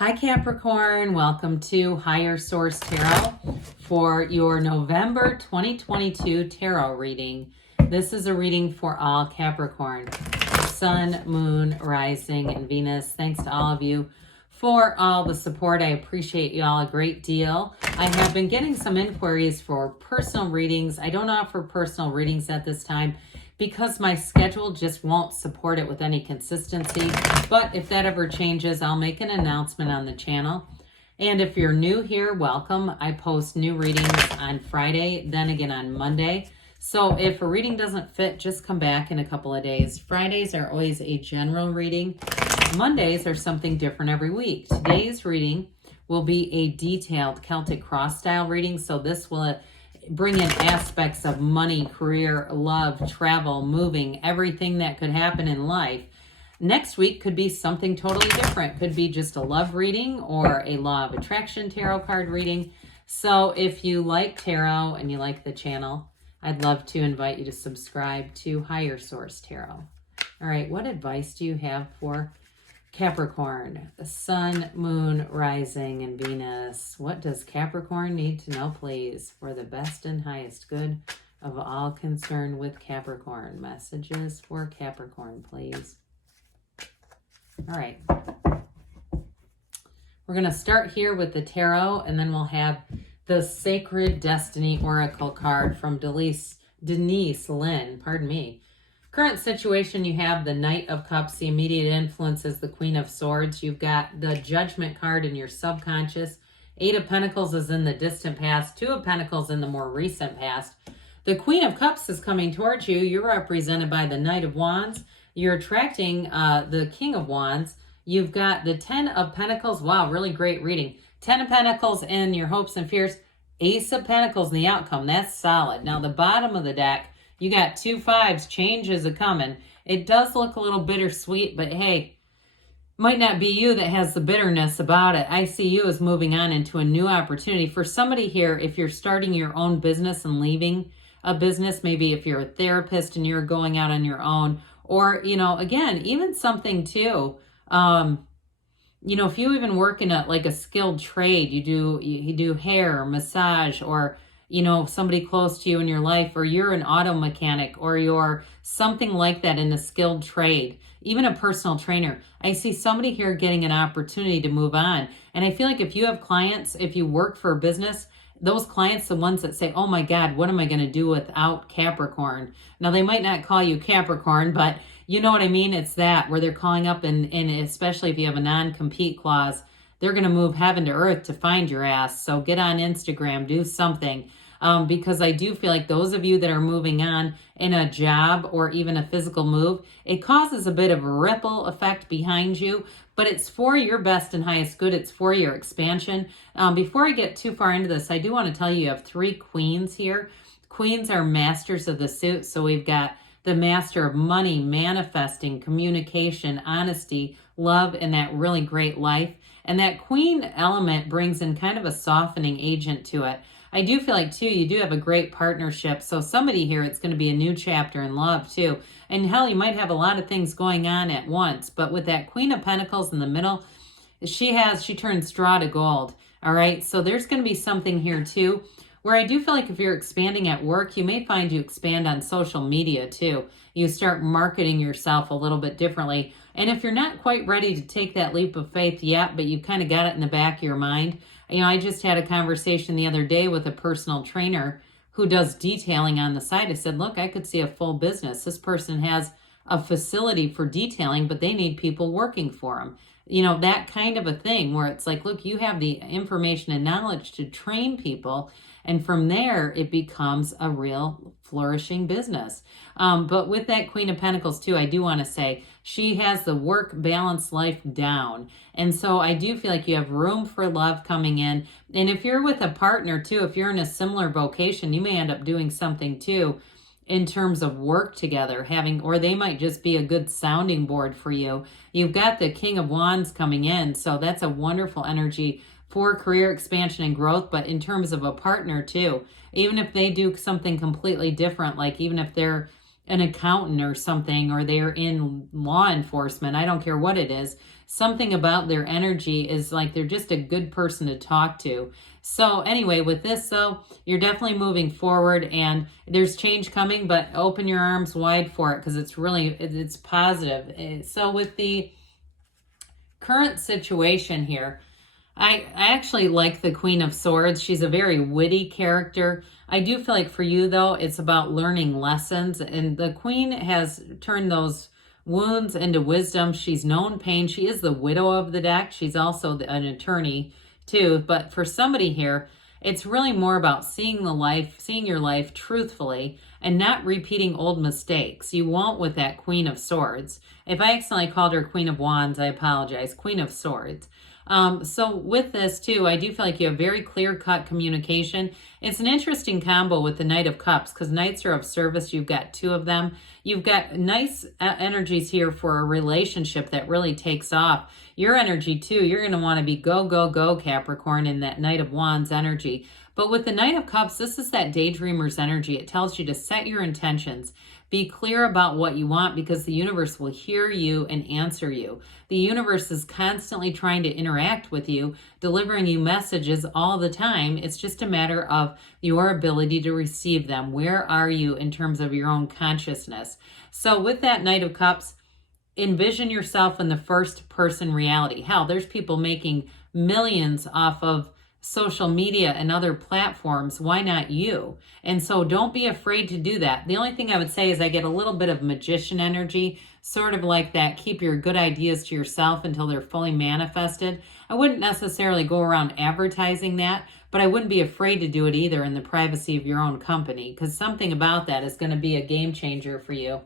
Hi Capricorn, welcome to Higher Source Tarot for your November 2022 tarot reading. This is a reading for all Capricorn, Sun, Moon, Rising, and Venus. Thanks to all of you for all the support. I appreciate you all a great deal. I have been getting some inquiries for personal readings. I don't offer personal readings at this time because my schedule just won't support it with any consistency. But if that ever changes, I'll make an announcement on the channel. And if you're new here, welcome. I post new readings on Friday, then again on Monday. So if a reading doesn't fit, just come back in a couple of days. Fridays are always a general reading. Mondays are something different every week. Today's reading will be a detailed Celtic cross style reading. So this will bring in aspects of money, career, love, travel, moving, everything that could happen in life. Next week could be something totally different. Could be just a love reading or a law of attraction tarot card reading. So if you like tarot and you like the channel, I'd love to invite you to subscribe to Higher Source Tarot. All right, what advice do you have for Capricorn? The Sun, Moon, Rising, and Venus. What does Capricorn need to know, please, for the best and highest good of all concerned with Capricorn? Messages for Capricorn, please. All right. We're going to start here with the tarot, and then we'll have the Sacred Destiny Oracle card from Denise Lynn. Pardon me. Current situation, you have the Knight of Cups. The immediate influence is the Queen of Swords. You've got the Judgment card in your subconscious. Eight of Pentacles is in the distant past. Two of Pentacles in the more recent past. The Queen of Cups is coming towards you. You're represented by the Knight of Wands. You're attracting the King of Wands. You've got the Ten of Pentacles. Wow, really great reading. Ten of Pentacles in your hopes and fears. Ace of Pentacles in the outcome. That's solid. Now, the bottom of the deck, you got 2 5s. Change is a-coming. It does look a little bittersweet, but hey, might not be you that has the bitterness about it. I see you as moving on into a new opportunity. For somebody here, if you're starting your own business and leaving a business, maybe if you're a therapist and you're going out on your own, or, you know, again, even something too, you know, if you even work in a skilled trade, you do hair or massage, or, you know, somebody close to you in your life, or you're an auto mechanic, or you're something like that in a skilled trade, even a personal trainer. I see somebody here getting an opportunity to move on. And I feel like if you have clients, if you work for a business, those clients, the ones that say, oh my God, what am I going to do without Capricorn? Now, they might not call you Capricorn, but you know what I mean? It's that where they're calling up, and especially if you have a non-compete clause, they're going to move heaven to earth to find your ass. So get on Instagram, do something. Because I do feel like those of you that are moving on in a job or even a physical move, it causes a bit of a ripple effect behind you, but it's for your best and highest good. It's for your expansion. Before I get too far into this, I do want to tell you have 3 queens here. Queens are masters of the suit. So we've got the master of money, manifesting, communication, honesty, love, and that really great life. And that queen element brings in kind of a softening agent to it. I do feel like, too, you do have a great partnership. So somebody here, it's going to be a new chapter in love, too. And hell, you might have a lot of things going on at once. But with that Queen of Pentacles in the middle, she turns straw to gold. All right. So there's going to be something here, too, where I do feel like if you're expanding at work, you may find you expand on social media, too. You start marketing yourself a little bit differently. And if you're not quite ready to take that leap of faith yet, but you kind of got it in the back of your mind, you know, I just had a conversation the other day with a personal trainer who does detailing on the side. I said, look, I could see a full business. This person has a facility for detailing, but they need people working for them. You know, that kind of a thing where it's like, look, you have the information and knowledge to train people. And from there, it becomes a real flourishing business. But with that Queen of Pentacles, too, I do want to say she has the work balance life down. And so I do feel like you have room for love coming in. And if you're with a partner, too, if you're in a similar vocation, you may end up doing something, too, in terms of work together, or they might just be a good sounding board for you. You've got the King of Wands coming in. So that's a wonderful energy for career expansion and growth, but in terms of a partner too, even if they do something completely different, like even if they're an accountant or something, or they're in law enforcement, I don't care what it is, something about their energy is like they're just a good person to talk to. So anyway, with this though, you're definitely moving forward and there's change coming, but open your arms wide for it because it's positive. So with the current situation here, I actually like the Queen of Swords. She's a very witty character. I do feel like for you, though, it's about learning lessons. And the Queen has turned those wounds into wisdom. She's known pain. She is the widow of the deck. She's also an attorney, too. But for somebody here, it's really more about seeing your life truthfully and not repeating old mistakes. You won't with that Queen of Swords. If I accidentally called her Queen of Wands, I apologize. Queen of Swords. So with this too, I do feel like you have very clear-cut communication. It's an interesting combo with the Knight of Cups because Knights are of service. You've got two of them. You've got nice energies here for a relationship that really takes off. Your energy too, you're going to want to be go, go, go, Capricorn, in that Knight of Wands energy. But with the Knight of Cups, this is that daydreamer's energy. It tells you to set your intentions. Be clear about what you want because the universe will hear you and answer you. The universe is constantly trying to interact with you, delivering you messages all the time. It's just a matter of your ability to receive them. Where are you in terms of your own consciousness? So with that Knight of Cups, envision yourself in the first person reality. Hell, there's people making millions off of social media and other platforms. Why not you? And so don't be afraid to do that. The only thing I would say is I get a little bit of magician energy, sort of like that. Keep your good ideas to yourself until they're fully manifested. I wouldn't necessarily go around advertising that, but I wouldn't be afraid to do it either in the privacy of your own company because something about that is going to be a game changer for you.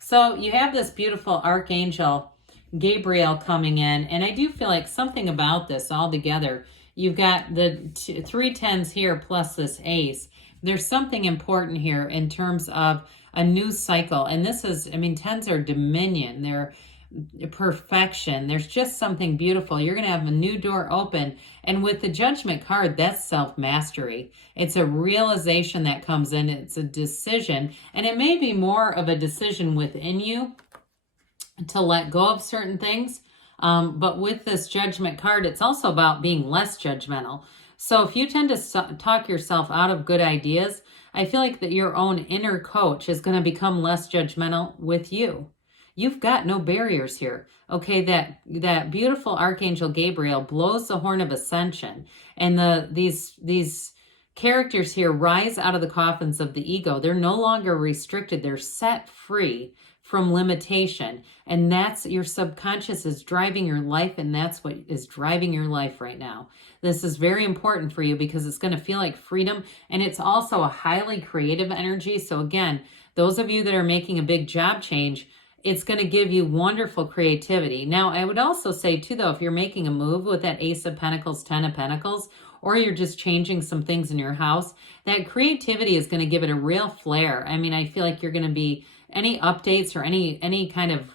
So you have this beautiful Archangel Gabriel coming in, and I do feel like something about this all together. You've got the 3 tens here plus this ace. There's something important here in terms of a new cycle. And this is, tens are dominion. They're perfection. There's just something beautiful. You're going to have a new door open. And with the Judgment card, that's self-mastery. It's a realization that comes in. It's a decision. And it may be more of a decision within you to let go of certain things. But with this Judgment card, it's also about being less judgmental. So if you tend to talk yourself out of good ideas, I feel like that your own inner coach is going to become less judgmental with you. You've got no barriers here. Okay, that beautiful Archangel Gabriel blows the horn of ascension, and these characters here rise out of the coffins of the ego. They're no longer restricted. They're set free from limitation. And that's your subconscious is driving your life, and that's what is driving your life right now. This is very important for you because it's going to feel like freedom, and it's also a highly creative energy. So again, those of you that are making a big job change, it's going to give you wonderful creativity. Now, I would also say too, though, if you're making a move with that Ace of Pentacles, 10 of Pentacles, or you're just changing some things in your house, that creativity is going to give it a real flair. I feel like you're going to be any updates or any kind of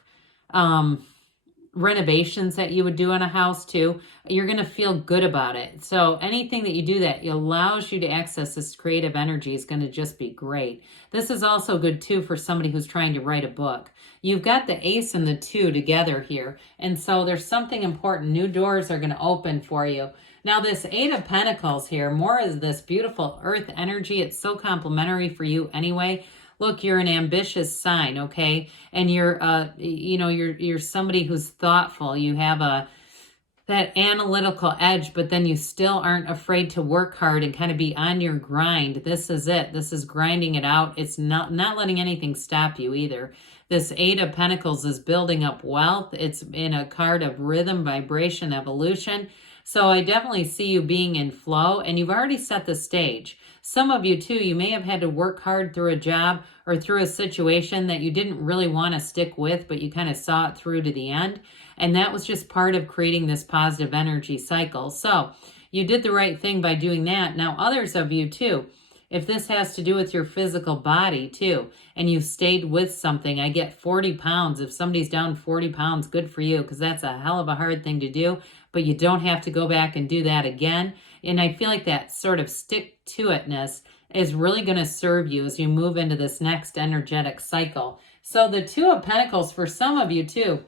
renovations that you would do in a house too, you're going to feel good about it. So anything that you do that allows you to access this creative energy is going to just be great. This is also good too for somebody who's trying to write a book. You've got the ace and the 2 together here. And so there's something important. New doors are going to open for you. Now this 8 of Pentacles here, more is this beautiful earth energy. It's so complementary for you anyway. Look, you're an ambitious sign, okay? And you're you're somebody who's thoughtful. You have that analytical edge, but then you still aren't afraid to work hard and kind of be on your grind. This is it. This is grinding it out. It's not letting anything stop you either. This 8 of Pentacles is building up wealth. It's in a card of rhythm, vibration, evolution. So I definitely see you being in flow, and you've already set the stage. Some of you too, you may have had to work hard through a job or through a situation that you didn't really want to stick with, but you kind of saw it through to the end. And that was just part of creating this positive energy cycle. So you did the right thing by doing that. Now others of you too, if this has to do with your physical body too, and you stayed with something, I get 40 pounds. If somebody's down 40 pounds, good for you, because that's a hell of a hard thing to do, but you don't have to go back and do that again. And I feel like that sort of stick-to-itness is really going to serve you as you move into this next energetic cycle. So the 2 of Pentacles for some of you too,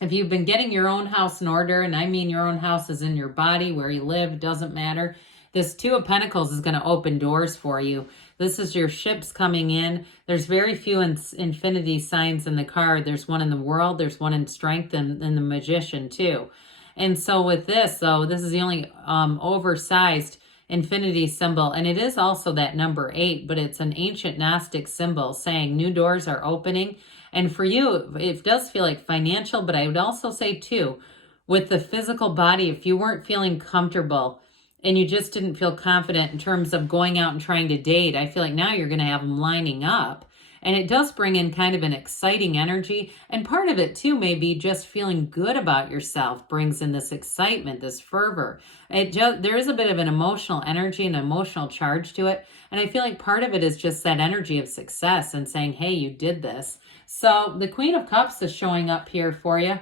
If you've been getting your own house in order, and I mean your own house is in your body, where you live, doesn't matter. This Two of Pentacles is going to open doors for you. This is your ships coming in. There's very few infinity signs in the card. There's one in the World, there's one in Strength, and the Magician too. And so with this, though, this is the only oversized infinity symbol. And it is also that number 8, but it's an ancient Gnostic symbol saying new doors are opening. And for you, it does feel like financial, but I would also say too, with the physical body, if you weren't feeling comfortable and you just didn't feel confident in terms of going out and trying to date, I feel like now you're going to have them lining up. And it does bring in kind of an exciting energy. And part of it too may be just feeling good about yourself brings in this excitement, this fervor. There is a bit of an emotional energy and emotional charge to it. And I feel like part of it is just that energy of success and saying, hey, you did this. So the Queen of Cups is showing up here for you.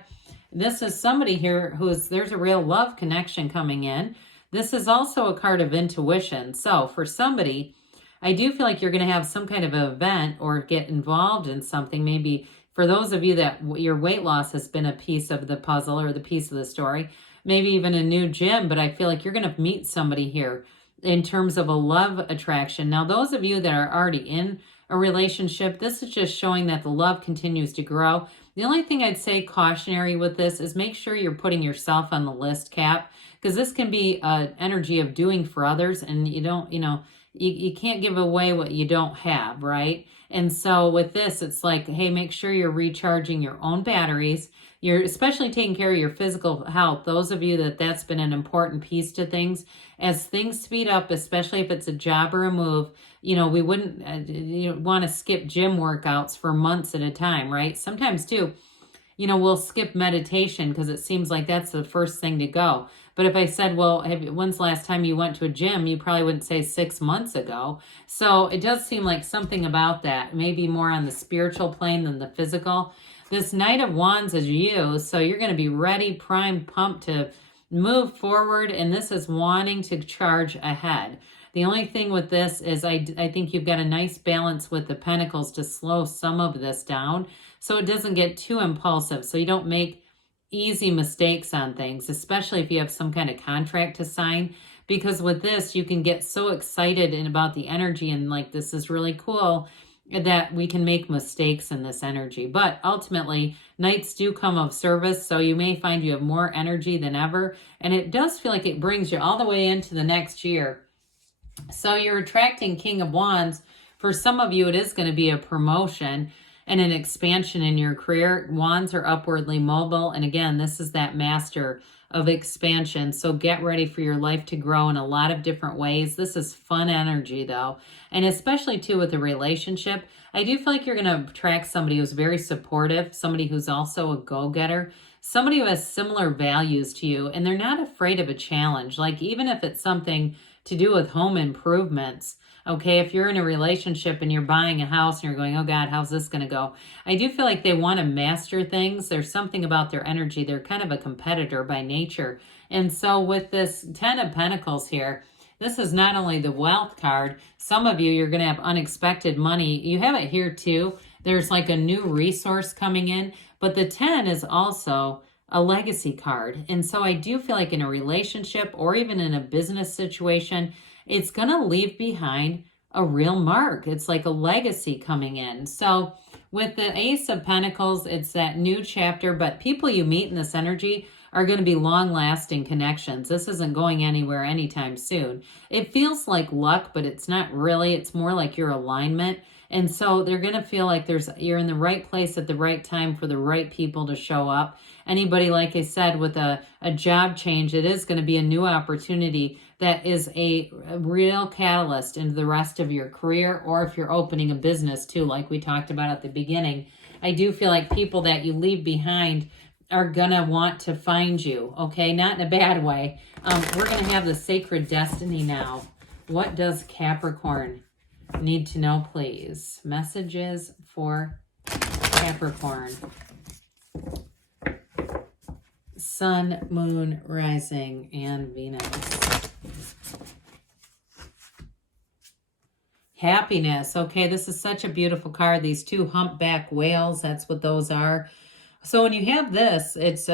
This is somebody here there's a real love connection coming in. This is also a card of intuition. So for somebody, I do feel like you're going to have some kind of event or get involved in something. Maybe for those of you that your weight loss has been a piece of the puzzle or the piece of the story, maybe even a new gym, but I feel like you're going to meet somebody here in terms of a love attraction. Now, those of you that are already in a relationship, this is just showing that the love continues to grow. The only thing I'd say cautionary with this is make sure you're putting yourself on the list, Cap, because this can be an energy of doing for others, and you don't, you can't give away what you don't have, right? And so with this, it's like, hey, make sure you're recharging your own batteries. You're especially taking care of your physical health. Those of you that's been an important piece to things. As things speed up, especially if it's a job or a move, we wouldn't want to skip gym workouts for months at a time, right? Sometimes too, we'll skip meditation because it seems like that's the first thing to go. But if I said, well, when's the last time you went to a gym? You probably wouldn't say 6 months ago. So it does seem like something about that, maybe more on the spiritual plane than the physical. This Knight of Wands is you, so you're going to be ready, primed, pumped to move forward, and this is wanting to charge ahead. The only thing with this is I think you've got a nice balance with the Pentacles to slow some of this down so it doesn't get too impulsive, so you don't make easy mistakes on things, especially if you have some kind of contract to sign, because with this, you can get so excited about the energy and like, this is really cool, that we can make mistakes in this energy. But ultimately, Knights do come of service, so you may find you have more energy than ever, and it does feel like it brings you all the way into the next year. So you're attracting King of Wands. For some of you, it is going to be a promotion and an expansion in your career. Wands are upwardly mobile, and again, this is that master of expansion. So get ready for your life to grow in a lot of different ways. This is fun energy though. And especially too with a relationship, I do feel like you're going to attract somebody who's very supportive, somebody who's also a go-getter, somebody who has similar values to you, and they're not afraid of a challenge. Like even if it's something to do with home improvements, okay, if you're in a relationship and you're buying a house and you're going, oh God, how's this going to go? I do feel like they want to master things. There's something about their energy. They're kind of a competitor by nature. And so with this 10 of Pentacles here, this is not only the wealth card. Some of you, you're going to have unexpected money. You have it here too. There's like a new resource coming in, but the 10 is also a legacy card. And so I do feel like in a relationship or even in a business situation, it's going to leave behind a real mark. It's like a legacy coming in. So with the Ace of Pentacles, it's that new chapter, but people you meet in this energy are going to be long-lasting connections. This isn't going anywhere anytime soon. It feels like luck, but it's not really. It's more like your alignment. And so they're going to feel like you're in the right place at the right time for the right people to show up. Anybody, like I said, with a job change, it is going to be a new opportunity that is a real catalyst into the rest of your career, or if you're opening a business too, like we talked about at the beginning. I do feel like people that you leave behind are going to want to find you, okay? Not in a bad way. We're going to have the Sacred Destiny now. What does Capricorn need to know, please? Messages for Capricorn. Sun, Moon, Rising, and Venus. Happiness. Okay, this is such a beautiful card. These two humpback whales, that's what those are. So when you have this, it's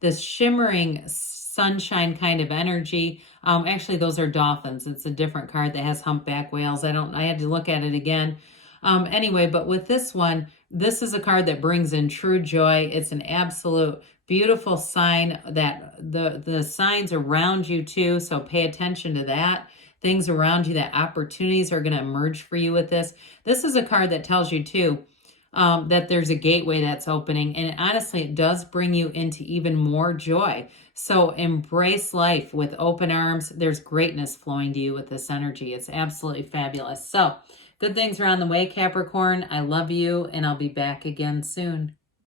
this shimmering sunshine kind of energy. Actually, those are dolphins. It's a different card that has humpback whales. I had to look at it again. Anyway, but with this one, this is a card that brings in true joy. It's an absolute beautiful sign that the signs around you too. So pay attention to that. Things around you, that opportunities are going to emerge for you with this. This is a card that tells you too that there's a gateway that's opening. And honestly, it does bring you into even more joy. So embrace life with open arms. There's greatness flowing to you with this energy. It's absolutely fabulous. So good things are on the way, Capricorn. I love you, and I'll be back again soon.